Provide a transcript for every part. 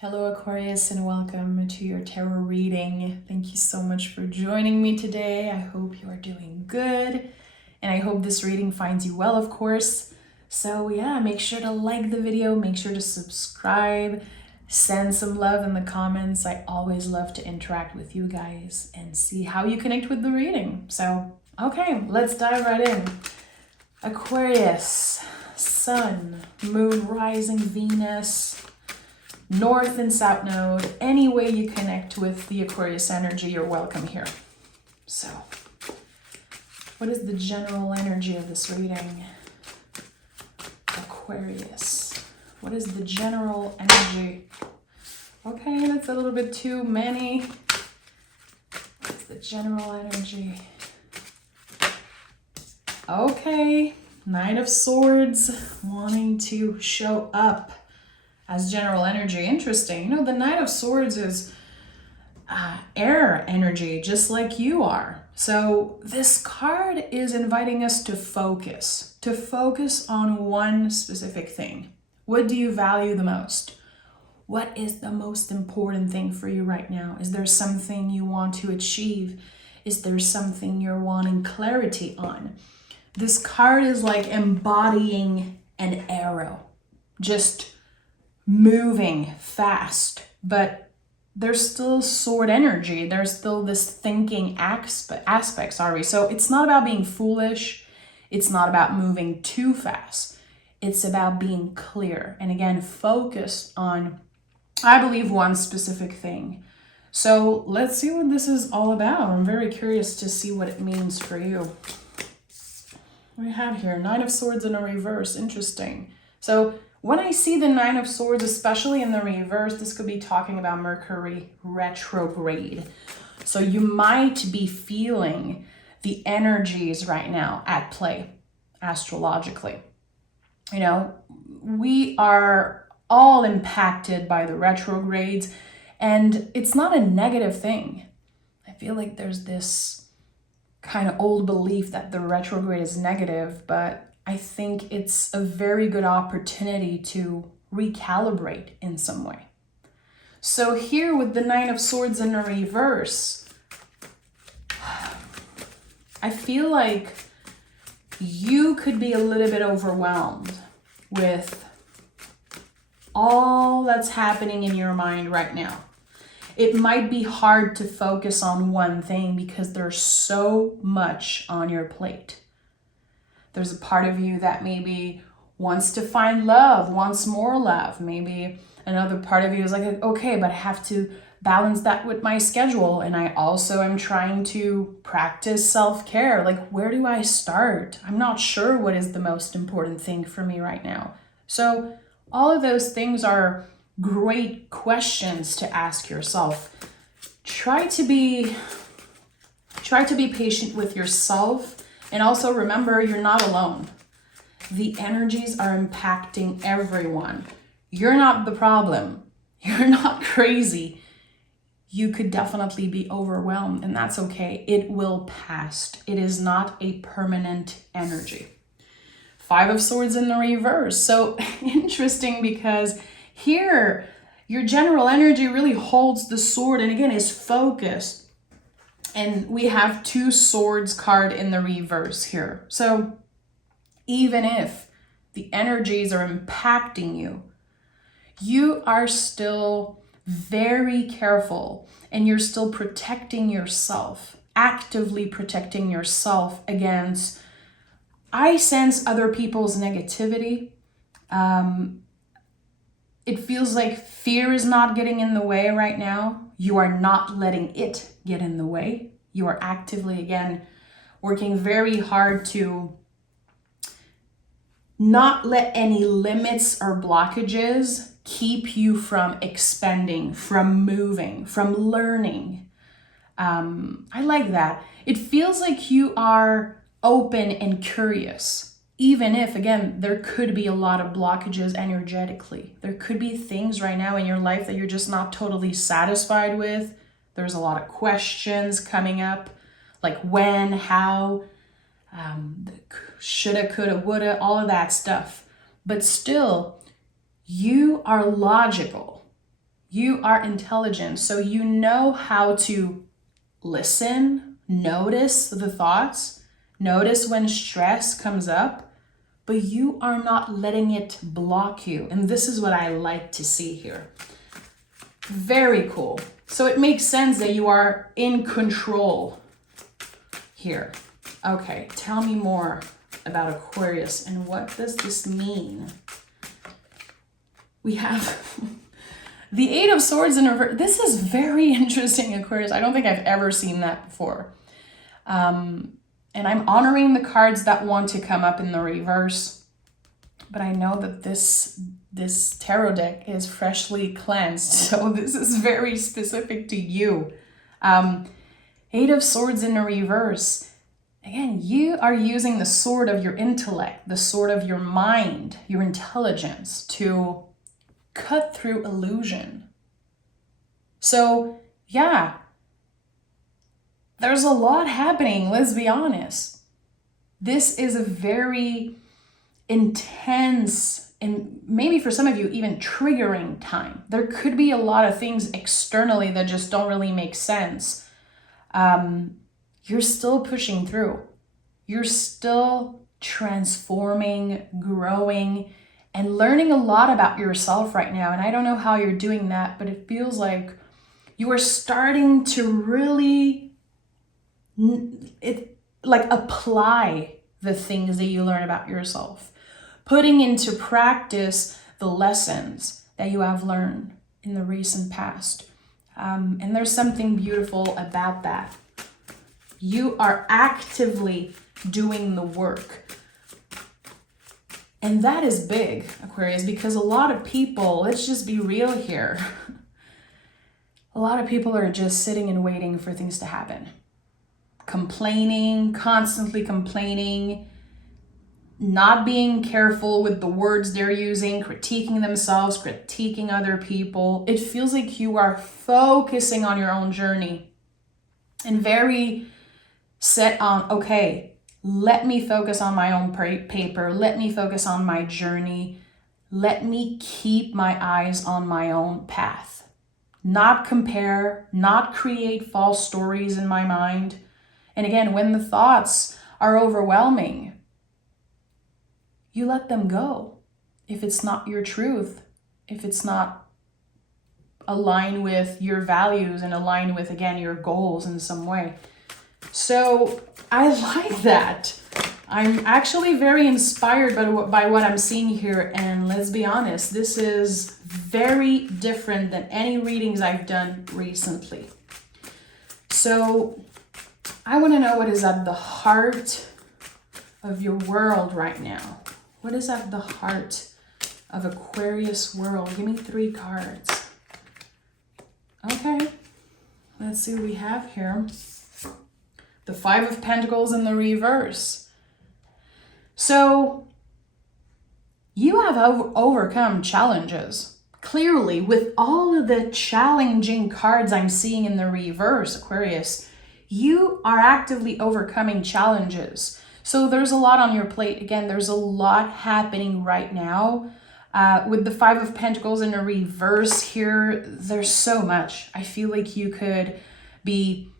Hello Aquarius and welcome to your tarot reading. Thank you so much for joining me today. I hope you are doing good and I hope this reading finds you well, of course. So yeah, make sure to like the video, make sure to subscribe, send some love in the comments. I always love to interact with you guys and see how you connect with the reading. So okay, let's dive right in. Aquarius, Sun, Moon, Rising, Venus, North and South Node, any way you connect with the Aquarius energy, you're welcome here. So, what is the general energy of this reading? Aquarius. What is the general energy? Okay, that's a little bit too many. What's the general energy? Okay, Knight of Swords wanting to show up as general energy. Interesting. You know, the Knight of Swords is air energy, just like you are. So this card is inviting us to focus on one specific thing. What do you value the most? What is the most important thing for you right now? Is there something you want to achieve? Is there something you're wanting clarity on? This card is like embodying an arrow, just moving fast, but there's still sword energy. There's still this thinking aspect, sorry. So it's not about being foolish. It's not about moving too fast. It's about being clear. And again, focused on, I believe, one specific thing. So let's see what this is all about. I'm very curious to see what it means for you. What do we have here? Nine of Swords in a reverse. Interesting. So when I see the Nine of Swords, especially in the reverse, this could be talking about Mercury retrograde. So you might be feeling the energies right now at play astrologically. You know, we are all impacted by the retrogrades, and it's not a negative thing. I feel like there's this kind of old belief that the retrograde is negative, but I think it's a very good opportunity to recalibrate in some way. So here with the Nine of Swords in a reverse, I feel like you could be a little bit overwhelmed with all that's happening in your mind right now. It might be hard to focus on one thing because there's so much on your plate. There's a part of you that maybe wants to find love, wants more love. Maybe another part of you is like, okay, but I have to balance that with my schedule. And I also am trying to practice self-care. Like, where do I start? I'm not sure what is the most important thing for me right now. So all of those things are great questions to ask yourself. Try to be patient with yourself. And also remember, you're not alone. The energies are impacting everyone. You're not the problem. You're not crazy. You could definitely be overwhelmed, and that's okay. It will pass. It is not a permanent energy. Five of Swords in the reverse. So interesting, because here your general energy really holds the sword and again is focused. And we have two swords card in the reverse here. So even if the energies are impacting you, you are still very careful and you're still protecting yourself, actively protecting yourself against, I sense, other people's negativity. It feels like fear is not getting in the way right now. You are not letting it get in the way. You are actively, again, working very hard to not let any limits or blockages keep you from expanding, from moving, from learning. I like that. It feels like you are open and curious. Even if, again, there could be a lot of blockages energetically. There could be things right now in your life that you're just not totally satisfied with. There's a lot of questions coming up, like when, how, shoulda, coulda, woulda, all of that stuff. But still, you are logical. You are intelligent, so you know how to listen, notice the thoughts, notice when stress comes up, but you are not letting it block you. And this is what I like to see here. Very cool. So it makes sense that you are in control here. Okay, tell me more about Aquarius and what does this mean? We have the Eight of Swords in reverse. This is very interesting, Aquarius. I don't think I've ever seen that before. And I'm honoring the cards that want to come up in the reverse. But I know that this tarot deck is freshly cleansed. So this is very specific to you. Eight of Swords in the reverse. Again, you are using the sword of your intellect, the sword of your mind, your intelligence to cut through illusion. So, yeah, there's a lot happening, let's be honest. This is a very intense and maybe for some of you even triggering time. There could be a lot of things externally that just don't really make sense. You're still pushing through. You're still transforming, growing, and learning a lot about yourself right now. And I don't know how you're doing that, but it feels like you are starting to really apply the things that you learn about yourself, putting into practice the lessons that you have learned in the recent past. And there's something beautiful about that. You are actively doing the work. And that is big, Aquarius, because a lot of people, let's just be real here. A lot of people are just sitting and waiting for things to happen. Complaining, constantly complaining, not being careful with the words they're using, critiquing themselves, critiquing other people. It feels like you are focusing on your own journey and very set on, okay, let me focus on my own paper. Let me focus on my journey. Let me keep my eyes on my own path. Not compare, not create false stories in my mind. And again, when the thoughts are overwhelming, you let them go. If it's not your truth, if it's not aligned with your values and aligned with, again, your goals in some way. So I like that. I'm actually very inspired by what I'm seeing here. And let's be honest, this is very different than any readings I've done recently. So I want to know what is at the heart of your world right now. What is at the heart of Aquarius world? Give me 3 cards. Okay, let's see what we have here. The 5 of Pentacles in the reverse. So you have overcome challenges. Clearly, with all of the challenging cards I'm seeing in the reverse, Aquarius, you are actively overcoming challenges. So there's a lot on your plate. Again, there's a lot happening right now. With the 5 of Pentacles in a reverse here, there's so much. I feel like you could be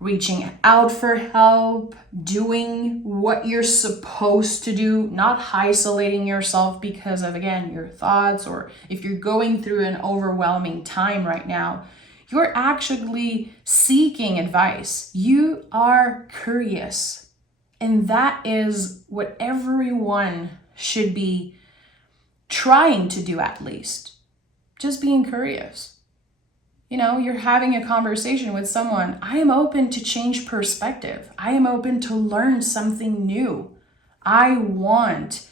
reaching out for help, doing what you're supposed to do, not isolating yourself because of, again, your thoughts, or if you're going through an overwhelming time right now, you're actually seeking advice. You are curious. And that is what everyone should be trying to do, at least. Just being curious. You know, you're having a conversation with someone. I am open to change perspective. I am open to learn something new. I want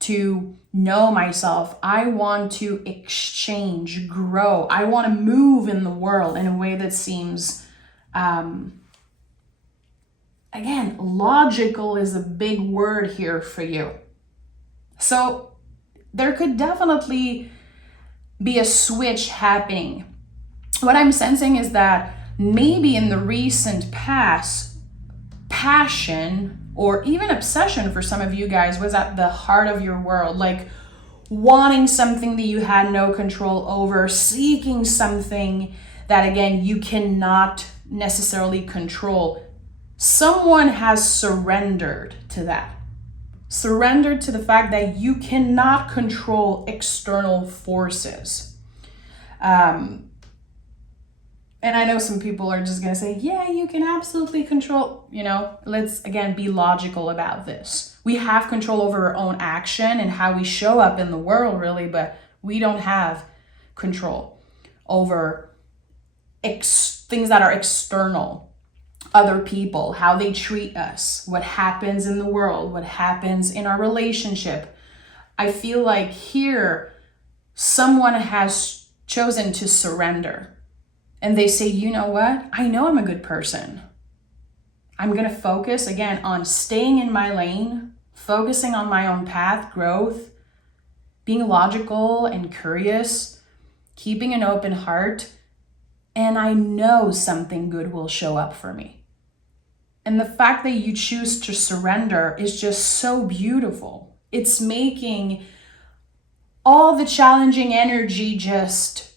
to know myself. I want to exchange, grow. I want to move in the world in a way that seems, again, logical is a big word here for you. So there could definitely be a switch happening. What I'm sensing is that maybe in the recent past, passion or even obsession for some of you guys was at the heart of your world. Like, wanting something that you had no control over, seeking something that, again, you cannot necessarily control. Someone has surrendered to that. Surrendered to the fact that you cannot control external forces. And I know some people are just going to say, yeah, you can absolutely control, let's again be logical about this. We have control over our own action and how we show up in the world, really, but we don't have control over things that are external. Other people, how they treat us, what happens in the world, what happens in our relationship. I feel like here, someone has chosen to surrender. And they say, you know what? I know I'm a good person. I'm going to focus, again, on staying in my lane, focusing on my own path, growth, being logical and curious, keeping an open heart. And I know something good will show up for me. And the fact that you choose to surrender is just so beautiful. It's making all the challenging energy just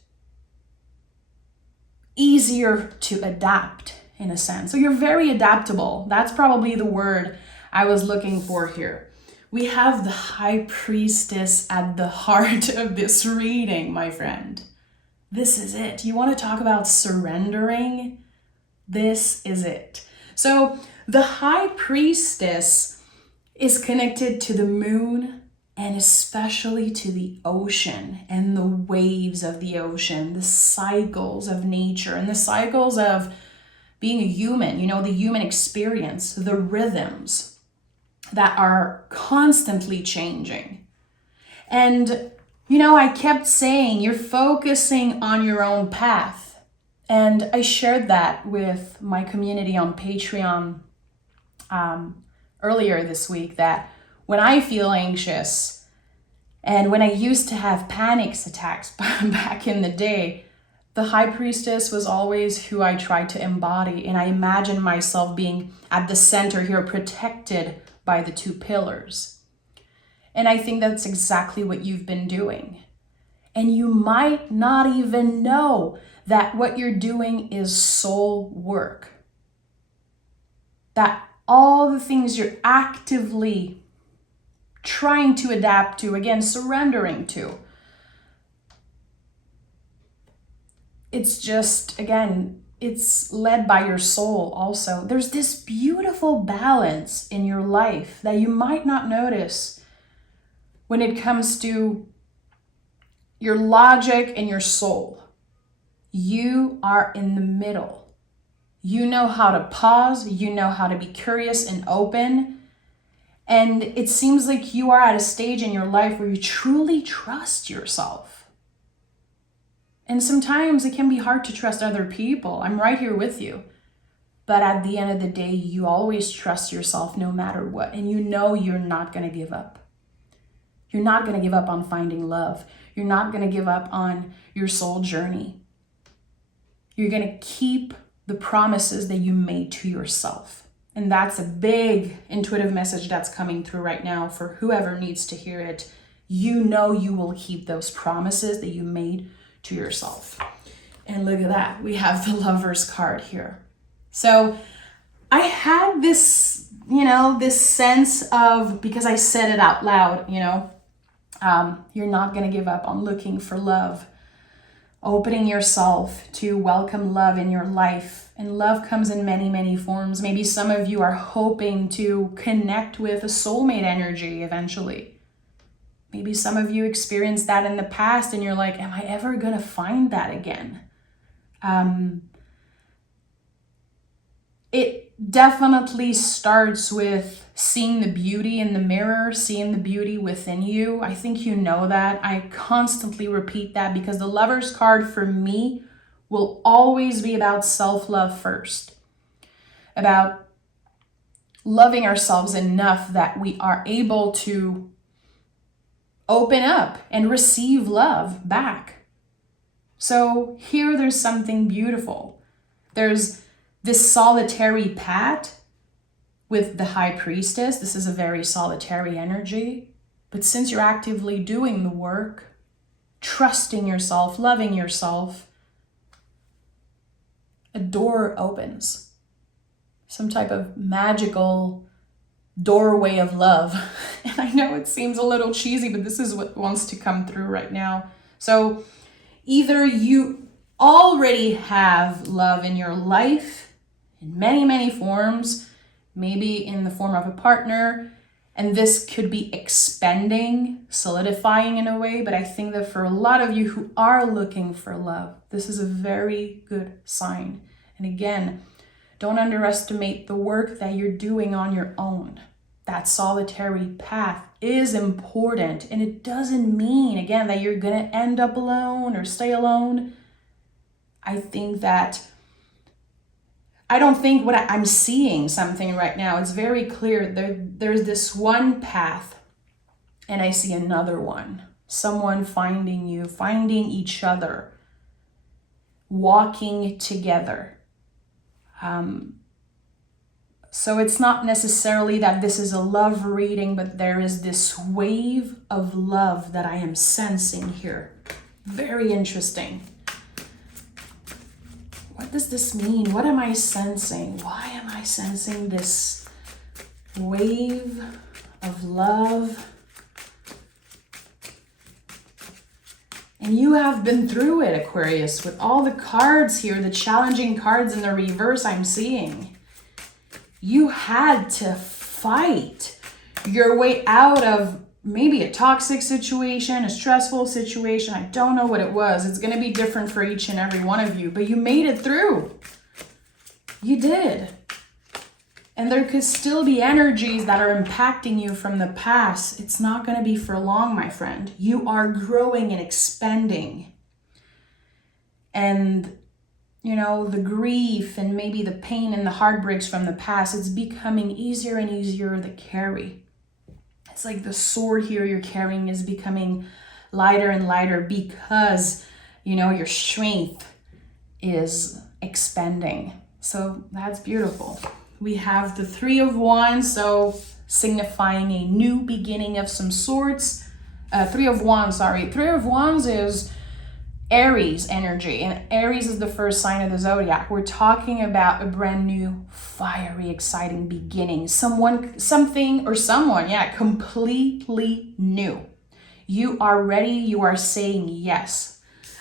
easier to adapt, in a sense. So you're very adaptable. That's probably the word I was looking for here. We have the High Priestess at the heart of this reading, my friend. This is it. You want to talk about surrendering? This is it. So the High Priestess is connected to the moon and especially to the ocean and the waves of the ocean, the cycles of nature and the cycles of being a human, the human experience, the rhythms that are constantly changing. And, I kept saying you're focusing on your own path. And I shared that with my community on Patreon earlier this week, that when I feel anxious and when I used to have panic attacks back in the day, the High Priestess was always who I tried to embody. And I imagined myself being at the center here, protected by the two pillars. And I think that's exactly what you've been doing. And you might not even know that what you're doing is soul work. That all the things you're actively trying to adapt to, again, surrendering to, it's just, again, it's led by your soul also. There's this beautiful balance in your life that you might not notice when it comes to your logic and your soul. You are in the middle. You know how to pause. You know how to be curious and open. And it seems like you are at a stage in your life where you truly trust yourself. And sometimes it can be hard to trust other people. I'm right here with you. But at the end of the day, you always trust yourself no matter what. And you're not going to give up. You're not going to give up on finding love. You're not going to give up on your soul journey. You're going to keep the promises that you made to yourself. And that's a big intuitive message that's coming through right now for whoever needs to hear it. You will keep those promises that you made to yourself. And look at that. We have the Lover's card here. So I had this, this sense of, because I said it out loud, you're not going to give up on looking for love, opening yourself to welcome love in your life. And love comes in many, many forms. Maybe some of you are hoping to connect with a soulmate energy eventually. Maybe some of you experienced that in the past and you're like, am I ever going to find that again? It definitely starts with seeing the beauty in the mirror, seeing the beauty within you. I think you know that. I constantly repeat that because the Lover's card for me will always be about self-love first. About loving ourselves enough that we are able to open up and receive love back. So here there's something beautiful. There's this solitary path with the High Priestess. This is a very solitary energy. But since you're actively doing the work, trusting yourself, loving yourself, a door opens. Some type of magical doorway of love. And I know it seems a little cheesy, but this is what wants to come through right now. So either you already have love in your life in many, many forms, maybe in the form of a partner, and this could be expanding, solidifying in a way. But I think that for a lot of you who are looking for love, this is a very good sign. And again, don't underestimate the work that you're doing on your own. That solitary path is important. And it doesn't mean, again, that you're going to end up alone or stay alone. I don't think what I'm seeing something right now. It's very clear. There's this one path and I see another one. Someone finding you, finding each other, walking together. So it's not necessarily that this is a love reading, but there is this wave of love that I am sensing here. Very interesting. What does this mean? What am I sensing? Why am I sensing this wave of love? And you have been through it, Aquarius, with all the cards here, the challenging cards in the reverse I'm seeing. You had to fight your way out of maybe a toxic situation, a stressful situation. I don't know what it was. It's going to be different for each and every one of you, but you made it through. You did. And there could still be energies that are impacting you from the past. It's not going to be for long, my friend. You are growing and expanding. And, you know, the grief and maybe the pain and the heartbreaks from the past, it's becoming easier and easier to carry. It's like the sword here you're carrying is becoming lighter and lighter because, you know, your strength is expanding. So that's beautiful. We have the Three of Wands, so signifying a new beginning of some sorts. Three of Wands is Aries energy, and Aries is the first sign of the zodiac. We're talking about a brand new, fiery, exciting beginning. Someone, completely new. You are ready. You are saying yes.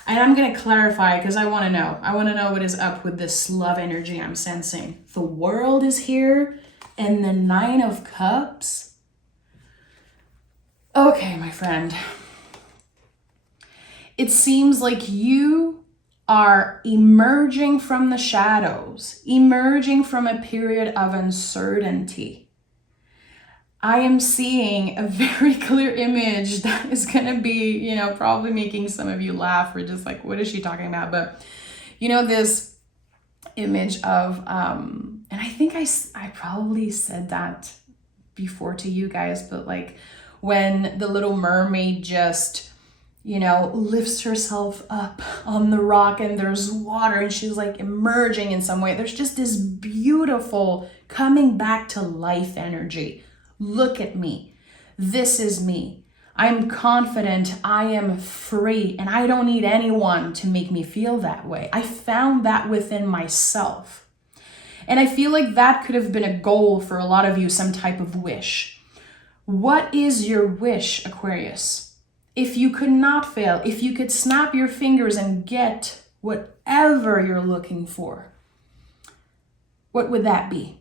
And I'm going to clarify because I want to know. I want to know what is up with this love energy I'm sensing. The World is here and the Nine of Cups. Okay, my friend. It seems like you are emerging from the shadows, emerging from a period of uncertainty. I am seeing a very clear image that is going to be, you know, probably making some of you laugh or just like, what is she talking about? But, you know, this image of, and I think I probably said that before to you guys, but like when the little mermaid just, you know, lifts herself up on the rock and there's water and she's like emerging in some way. There's just this beautiful coming back to life energy. Look at me. This is me. I'm confident. I am free. And I don't need anyone to make me feel that way. I found that within myself. And I feel like that could have been a goal for a lot of you, some type of wish. What is your wish, Aquarius? If you could not fail, if you could snap your fingers and get whatever you're looking for, what would that be?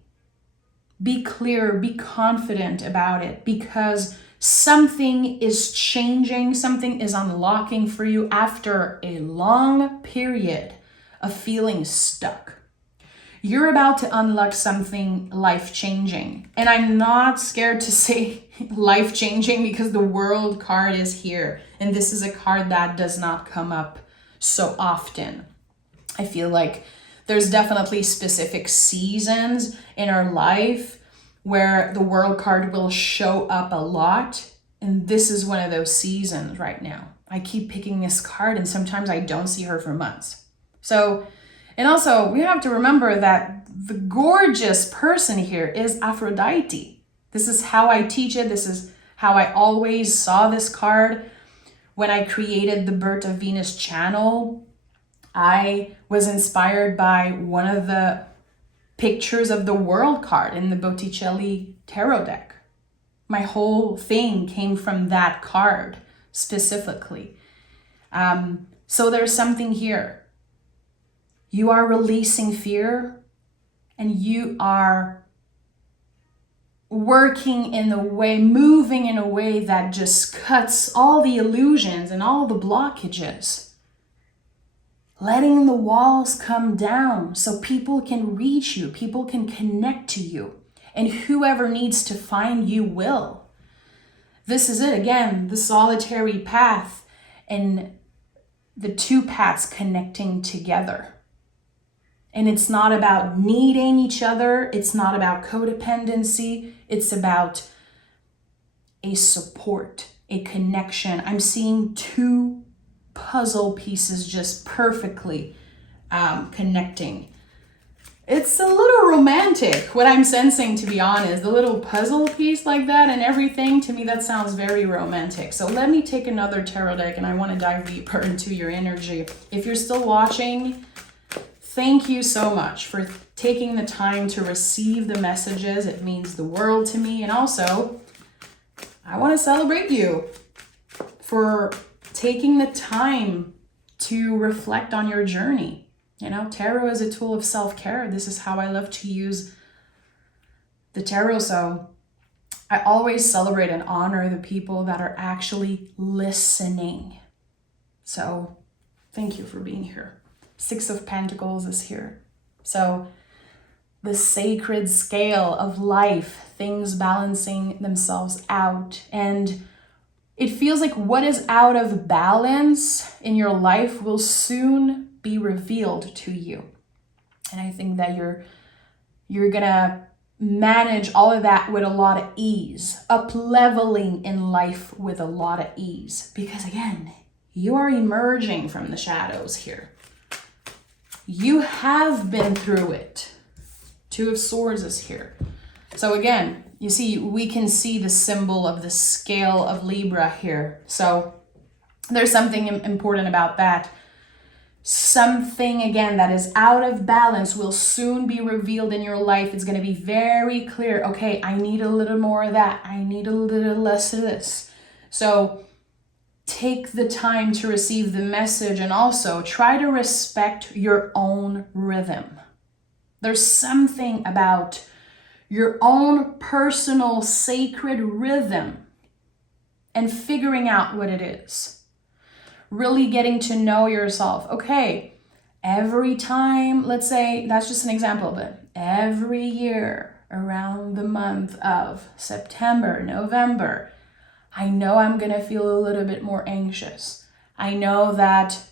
Be clear, be confident about it, because something is changing, something is unlocking for you after a long period of feeling stuck. You're about to unlock something life-changing. And I'm not scared to say life-changing because the World card is here. And this is a card that does not come up so often. I feel like there's definitely specific seasons in our life where the World card will show up a lot. And this is one of those seasons right now. I keep picking this card and sometimes I don't see her for months. So, and also we have to remember that the gorgeous person here is Aphrodite. This is how I teach it. This is how I always saw this card when I created the Birth of Venus channel. I was inspired by one of the pictures of the World card in the Botticelli tarot deck. My whole thing came from that card specifically. So there's something here. You are releasing fear, and you are working in a way, moving in a way that just cuts all the illusions and all the blockages. Letting the walls come down so people can reach you, people can connect to you, and whoever needs to find you will. This is it again, the solitary path and the two paths connecting together. And it's not about needing each other. It's not about codependency. It's about a support, a connection. I'm seeing two puzzle pieces just perfectly connecting. It's a little romantic, what I'm sensing, to be honest. The little puzzle piece like that and everything, to me, that sounds very romantic. So let me take another tarot deck, and I want to dive deeper into your energy. If you're still watching, thank you so much for taking the time to receive the messages. It means the world to me. And also, I want to celebrate you for taking the time to reflect on your journey. You know, tarot is a tool of self-care. This is how I love to use the tarot. So I always celebrate and honor the people that are actually listening. So thank you for being here. Six of Pentacles is here. So the sacred scale of life, things balancing themselves out. And it feels like what is out of balance in your life will soon be revealed to you. And I think that you're gonna manage all of that with a lot of ease, up-leveling in life with a lot of ease. Because again, you are emerging from the shadows here. You have been through it. Two of Swords is here. So again, you see, we can see the symbol of the scale of Libra here. So there's something important about that. Something, again, that is out of balance will soon be revealed in your life. It's going to be very clear. Okay, I need a little more of that. I need a little less of this. So take the time to receive the message, and also try to respect your own rhythm. There's something about your own personal sacred rhythm and figuring out what it is. Really getting to know yourself. Okay, every time, let's say, that's just an example, but every year around the month of September, November, I know I'm gonna feel a little bit more anxious. I know that,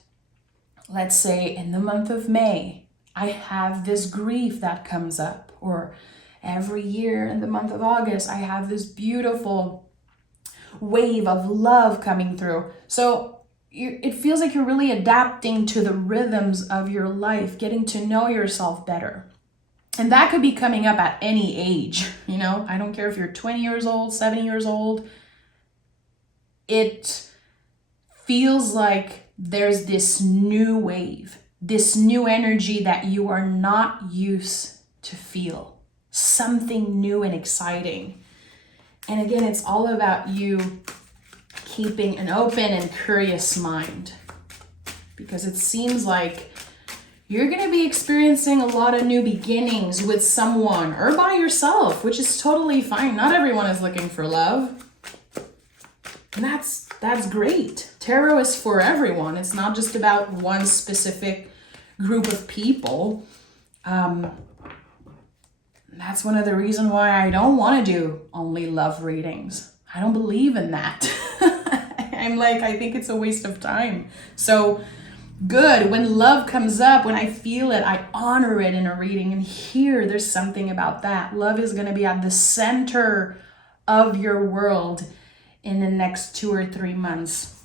let's say, in the month of May, I have this grief that comes up. Or every year in the month of August, I have this beautiful wave of love coming through. So it feels like you're really adapting to the rhythms of your life, getting to know yourself better. And that could be coming up at any age, you know? I don't care if you're 20 years old, 70 years old. It feels like there's this new wave, this new energy that you are not used to feel. Something new and exciting. And again, it's all about you keeping an open and curious mind, because it seems like you're going to be experiencing a lot of new beginnings with someone or by yourself, which is totally fine. Not everyone is looking for love. And that's great. Tarot is for everyone. It's not just about one specific group of people. That's one of the reasons why I don't want to do only love readings. I don't believe in that. I'm like, I think it's a waste of time. So good, when love comes up, when I feel it, I honor it in a reading. And here, there's something about that. Love is going to be at the center of your world in the next 2 or 3 months.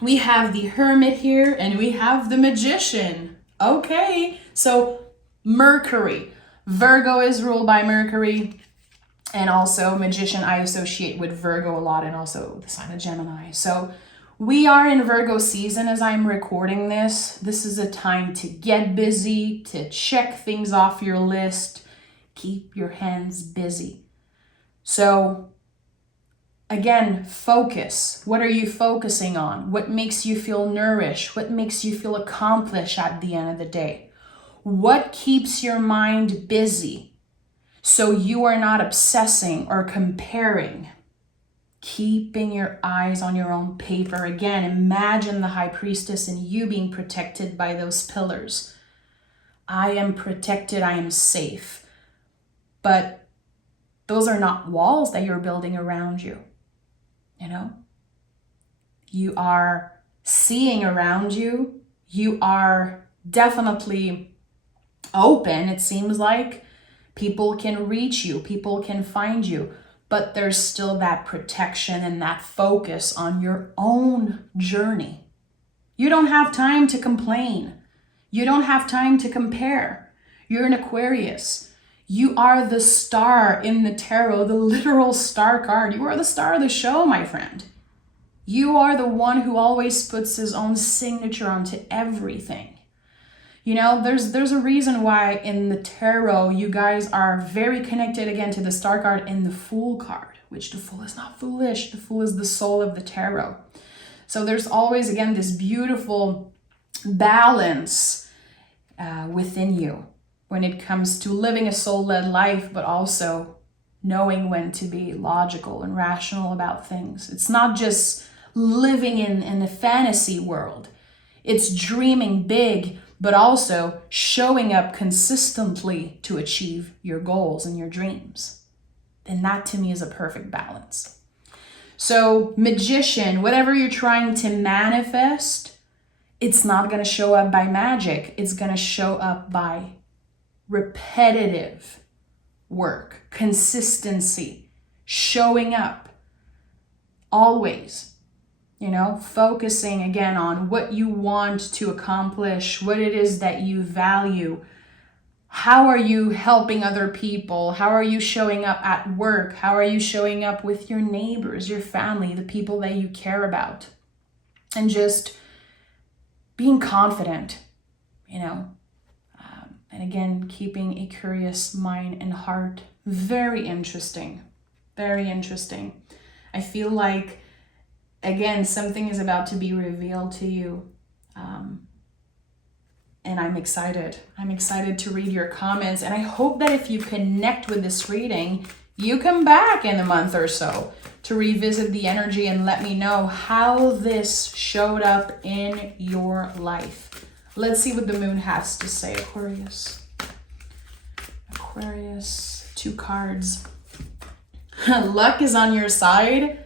We have the Hermit here, and we have the Magician. Okay, so Mercury. Virgo is ruled by Mercury. And also Magician I associate with Virgo a lot, and also the sign of Gemini. So we are in Virgo season as I'm recording this. This is a time to get busy, to check things off your list, keep your hands busy. So again, focus. What are you focusing on? What makes you feel nourished? What makes you feel accomplished at the end of the day? What keeps your mind busy so you are not obsessing or comparing? Keeping your eyes on your own paper. Again, imagine the High Priestess and you being protected by those pillars. I am protected, I am safe. But those are not walls that you're building around you. You know, you are seeing around you. You are definitely open. It seems like people can reach you, people can find you, but there's still that protection and that focus on your own journey. You don't have time to complain. You don't have time to compare. You're an Aquarius. You are the star in the tarot, the literal star card. You are the star of the show, my friend. You are the one who always puts his own signature onto everything. You know, there's a reason why in the tarot, you guys are very connected again to the star card and the Fool card, which the Fool is not foolish. The Fool is the soul of the tarot. So there's always, again, this beautiful balance within you when it comes to living a soul-led life, but also knowing when to be logical and rational about things. It's not just living in a fantasy world. It's dreaming big, but also showing up consistently to achieve your goals and your dreams. And that to me is a perfect balance. So Magician, whatever you're trying to manifest, it's not going to show up by magic. It's going to show up by repetitive work, consistency, showing up, always, you know, focusing again on what you want to accomplish, what it is that you value. How are you helping other people? How are you showing up at work? How are you showing up with your neighbors, your family, the people that you care about? And just being confident, you know, and again, keeping a curious mind and heart. Very interesting. Very interesting. I feel like, again, something is about to be revealed to you. And I'm excited. I'm excited to read your comments. And I hope that if you connect with this reading, you come back in a month or so to revisit the energy and let me know how this showed up in your life. Let's see what the moon has to say, Aquarius. Aquarius, 2 cards. Luck is on your side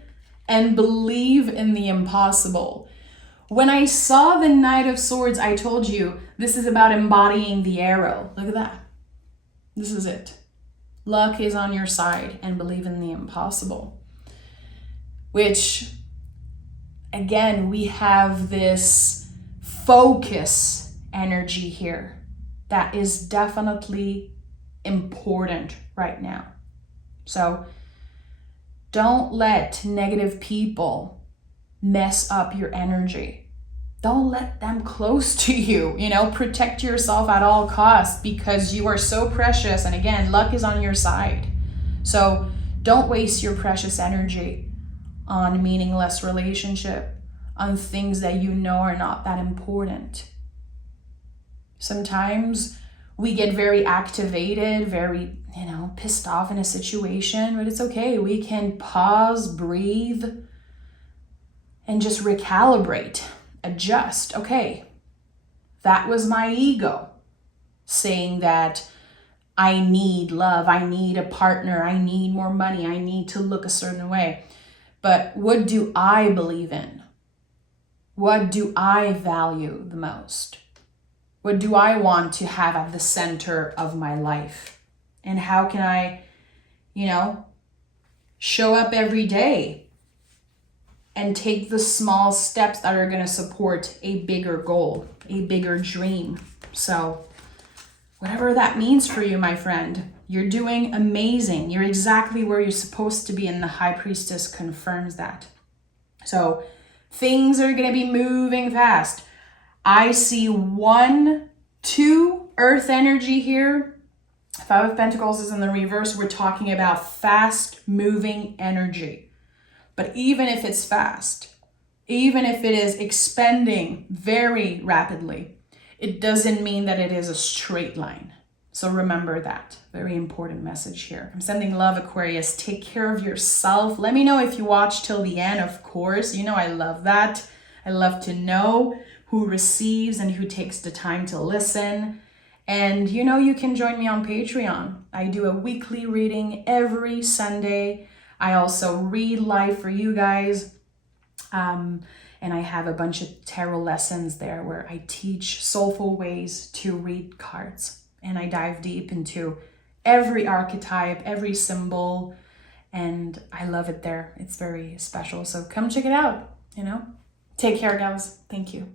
and believe in the impossible. When I saw the Knight of Swords, I told you this is about embodying the arrow. Look at that. This is it. Luck is on your side and believe in the impossible. Which, again, we have this focus energy here that is definitely important right now. So don't let negative people mess up your energy. Don't let them close to you. You know, protect yourself at all costs because you are so precious. And again, luck is on your side. So don't waste your precious energy on meaningless relationship, on things that you know are not that important. Sometimes we get very activated, very, pissed off in a situation, but it's okay. We can pause, breathe, and just recalibrate, adjust. Okay, that was my ego saying that I need love, I need a partner, I need more money, I need to look a certain way. But what do I believe in? What do I value the most? What do I want to have at the center of my life? And how can I, show up every day and take the small steps that are going to support a bigger goal, a bigger dream? So Whatever that means for you, my friend, you're doing amazing. You're exactly where you're supposed to be, and the High Priestess confirms that. So things are going to be moving fast. I see 1, 2 earth energy here. 5 of Pentacles is in the reverse. We're talking about fast moving energy. But even if it's fast, even if it is expanding very rapidly, it doesn't mean that it is a straight line. So remember that. Very important message here. I'm sending love, Aquarius. Take care of yourself. Let me know if you watch till the end, of course. You know I love that. I love to know who receives and who takes the time to listen. And you know you can join me on Patreon. I do a weekly reading every Sunday. I also read live for you guys. And I have a bunch of tarot lessons there where I teach soulful ways to read cards. And I dive deep into every archetype, every symbol. And I love it there. It's very special. So come check it out, you know. Take care, guys. Thank you.